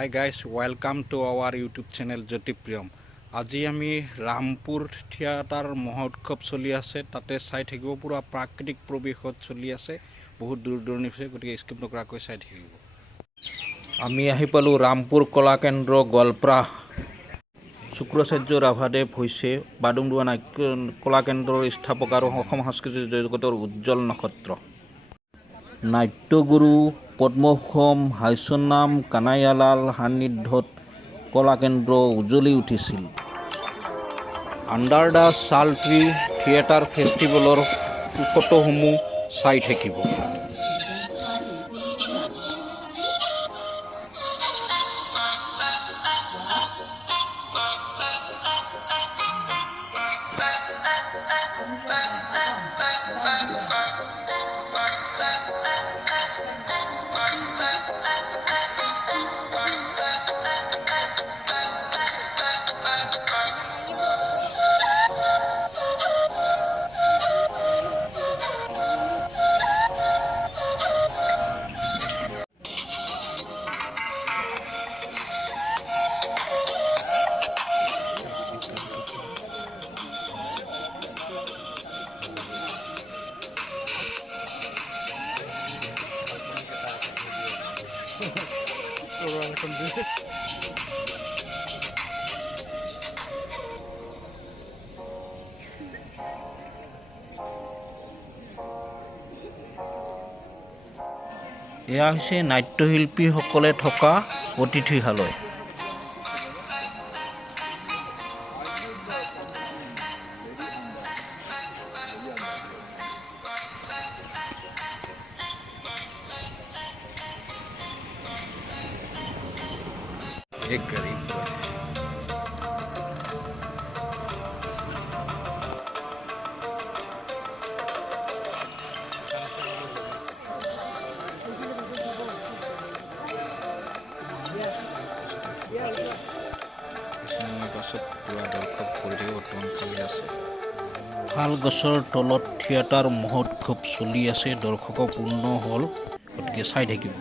Hi guys, welcome to our YouTube channel Jyoti Priyam. আজি আমি Rampur theatre মহোৎসৱ চলি আছে তাতে চাই থাকিব পুৰা প্ৰাকৃতিক পৰিৱেশত চলি আছে বহুত দূৰ দূৰণি আছে গতিকে স্কিপ নকৰাকৈ চাই থাকিব আমি আহি পালো ৰামপুৰ কলা কেন্দ্ৰ গোৱালপাৰা শুক্ৰাচাৰ্য ৰাভাদেৱ হৈছে বাডুংদুৱা নাট্য কলা কেন্দ্ৰৰ স্থাপক আৰু অসম সংস্কৃতি জগতৰ উজ্জ্বল নক্ষত্ৰ নাট্যগুৰু পদ্মভূষণ হাস্যনাম কানাইয়ালাল সান্নিধ্যত কলাকেন্দ্ৰ উজ্বলি উঠিছিল আণ্ডাৰ দ্য শাল ট্ৰি থিয়েটাৰ ফেষ্টিভেলৰ ফটোসমূহ চাই থাকিব এয়া হৈছে নাট্যশিল্পীসকলে থকা অতিথিশালয় एक गरीब শাল গছৰ তলত থিয়েটাৰ মহোৎসৱ চলি আছে দৰ্শক পূৰ্ণ হল গতিকে চাই থাকিব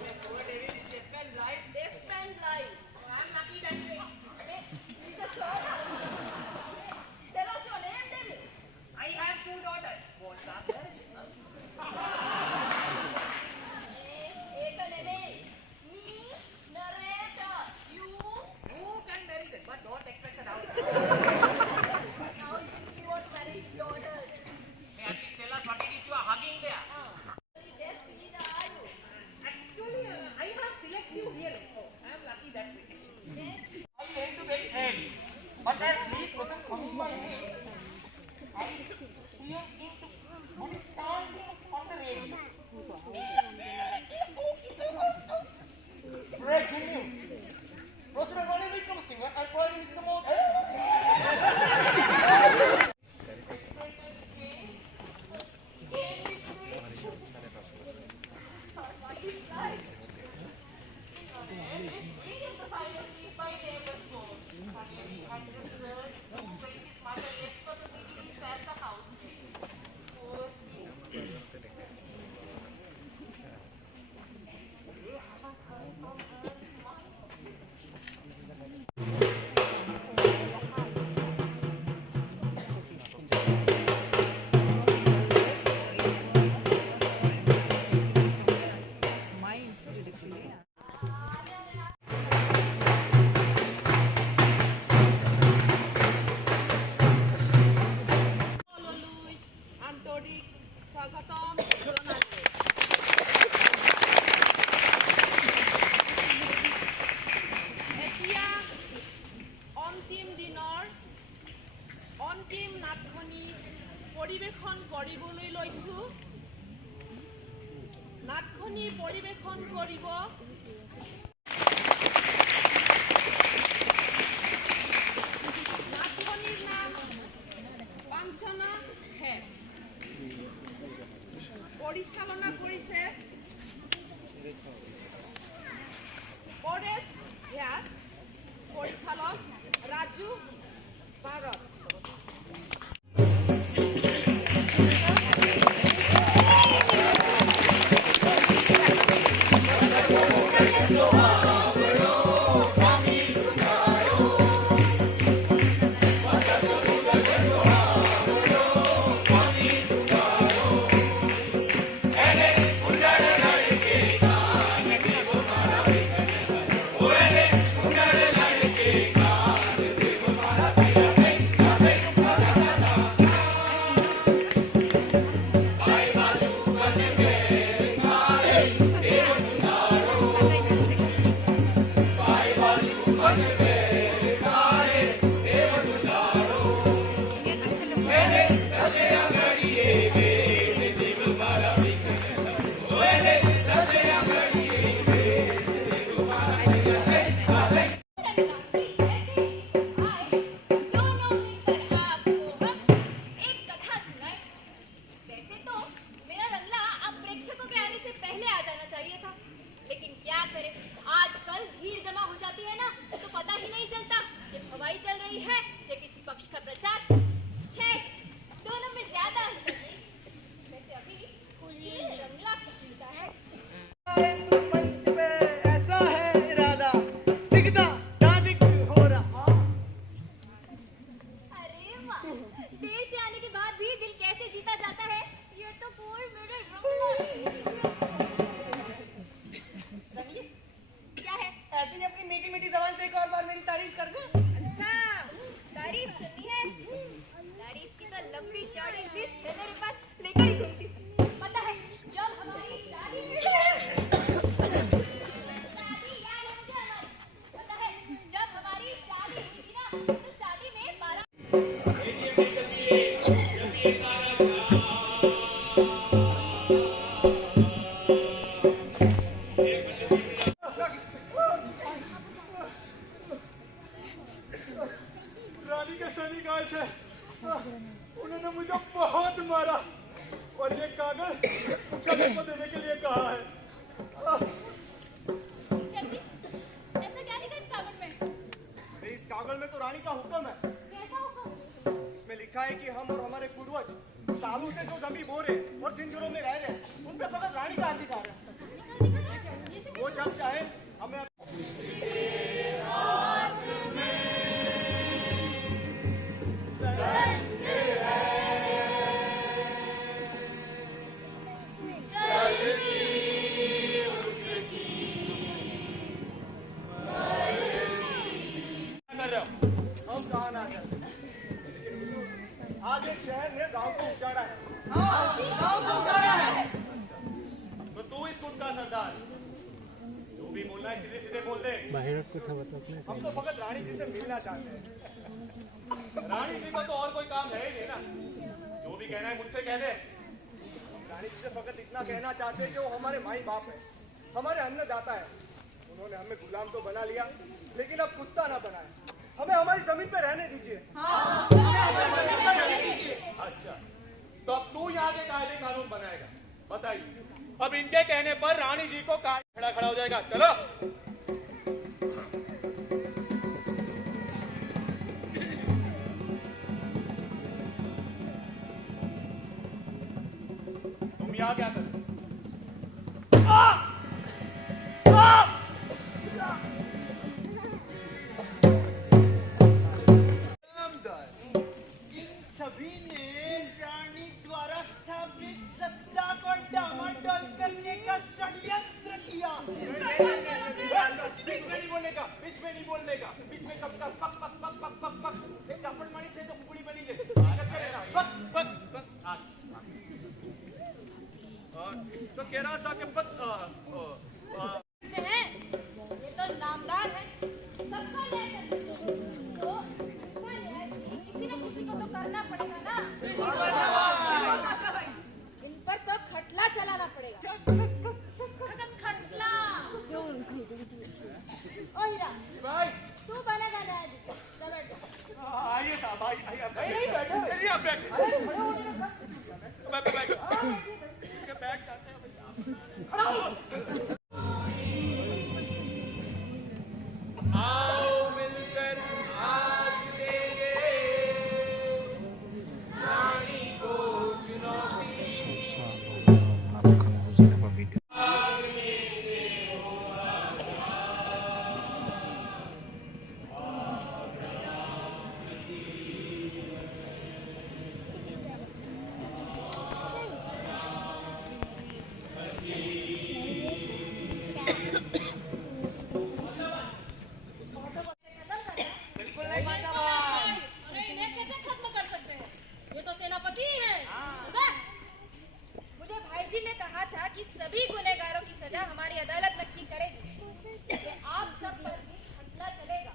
They spend life. I'm lucky that way. It's a show now. Tell us your name, David. I have 2 daughters. What's up? Ek name. Me, narrator. You. You can marry them, but don't expect an out. Now you want to marry his daughters. May at least tell us what it is you are hugging there. Yes, please, are you? Actually, I have selective hearing. Oh, I am lucky that way. I tend to get heavy. But as sleep wasn't coming my way, I feel into good standing on the radio. Breaking news. Rosra Gone become singer and Paul is the most. আন্তরিক স্বাগতম জনালো। এতিয়া অন্তিম দিনৰ অন্তিম নাটখনি পৰিৱেশন কৰিবলৈ লৈছোঁ। নাটখনি পৰিৱেশন কৰিব নাটখনিৰ নাম পাঞ্চনা হে। পৰিচালনা কৰিছে পৰেশ ব্যাস, পৰিচালক ৰাজু ভাৰত। उन्होंने मुझे बहुत मारा और ये कागज मुखिया को देने के लिए कहा है। ऐसा क्या लिखा इस कागज में? इस कागज में तो रानी का हुक्म है। कैसा हुक्म? इसमें लिखा है कि हम और हमारे पूर्वज सालों से जो जमीन बो रहे और जिन घरों में रह रहे हैं उन पे फकत रानी का अधिकार है। आप चाहें हमें हम कहाँ ना जाते, आज एक शहर ने गांव को उजाड़ा है। तो तू इस गुट का सरदार, जो भी बोलना है सीधे सीधे बोल दे। हम तो फकत रानी जी से मिलना चाहते हैं। रानी जी का तो और कोई काम है ही नहीं ना, जो भी कहना है मुझसे कह दे। रानी जी से फकत इतना कहना चाहते हैं, जो हमारे माई बाप है, हमारे अन्नदाता है। उन्होंने हमें गुलाम तो बना लिया, लेकिन अब कुत्ता ना बनाए। हमें हमारी जमीन पे रहने दीजिए। अच्छा, तो अब तू यहाँ के कायदे कानून बनाएगा, बताइए। अब इनके कहने पर रानी जी को खड़ा खड़ा हो जाएगा। चलो तुम यहाँ क्या कर सभी ने रानी द्वारा स्थापित सत्ता को डामाडोल करने का षड्यंत्र किया। बीच में नहीं बोलने का, बीच में नहीं बोलने का, बीच में कब तक पक पक पक पक पक पक एक चापड़ मारी से तो कुकड़ी बनी गई। पक पक पक तो कह रहा था कि हैं, ये तो नामदार है, सबका न्याय करते हैं। तो सबका न्याय किसी न किसी को तो करना पड़ेगा ना। इन पर तो खटला चलाना पड़ेगा। खटला। ओ हीरा, तू बनेगा न्यायाधीश। चल बैठ। आइए साहब, आइए आप बैठिए। चलिए आप बैठिए। बैठ जाते हैं। खड़ा हो। आओ मिलकर आज देंगे रानी को चुनौती। इन्हें कैसे खत्म कर सकते हैं? ये तो सेनापति ही हैं। मुझे भाई जी ने कहा था कि सभी गुनहगारों की सजा हमारी अदालत नक्की करेगी। कि आप सब पर भी खटला चलेगा।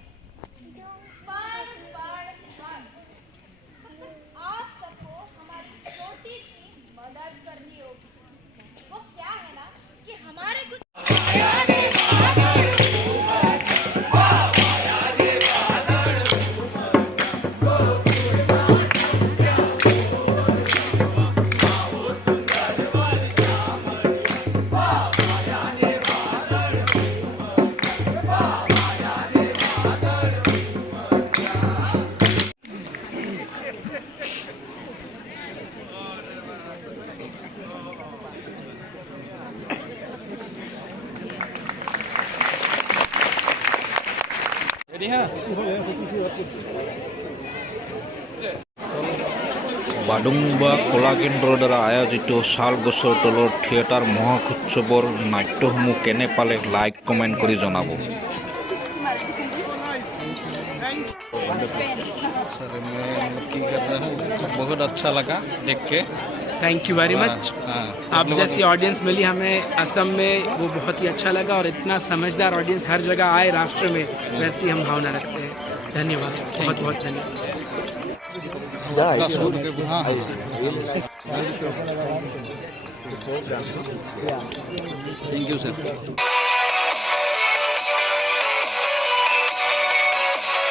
बार बार बार। आप सबको हमारी छोटी सी मदद करनी होगी। वो क्या है ना कि हमारे कुछ বাডুংবা কলা কেন্দ্ৰৰ দ্বাৰা আয়োজিত শাল গছৰ তলৰ থিয়েটাৰ মহোৎসৱৰ নাট্যসমূহ কেনে পালে লাইক কমেণ্ট কৰি জনাব। सर मैं की कर रहा हूँ, बहुत अच्छा लगा देख के। Thank you very much. आप जैसी ऑडियंस मिली हमें असम में, वो बहुत ही अच्छा लगा। और इतना समझदार ऑडियंस हर जगह आए राष्ट्र में, वैसी हम भावना रखते हैं। धन्यवाद, बहुत बहुत धन्यवाद। Thank you sir.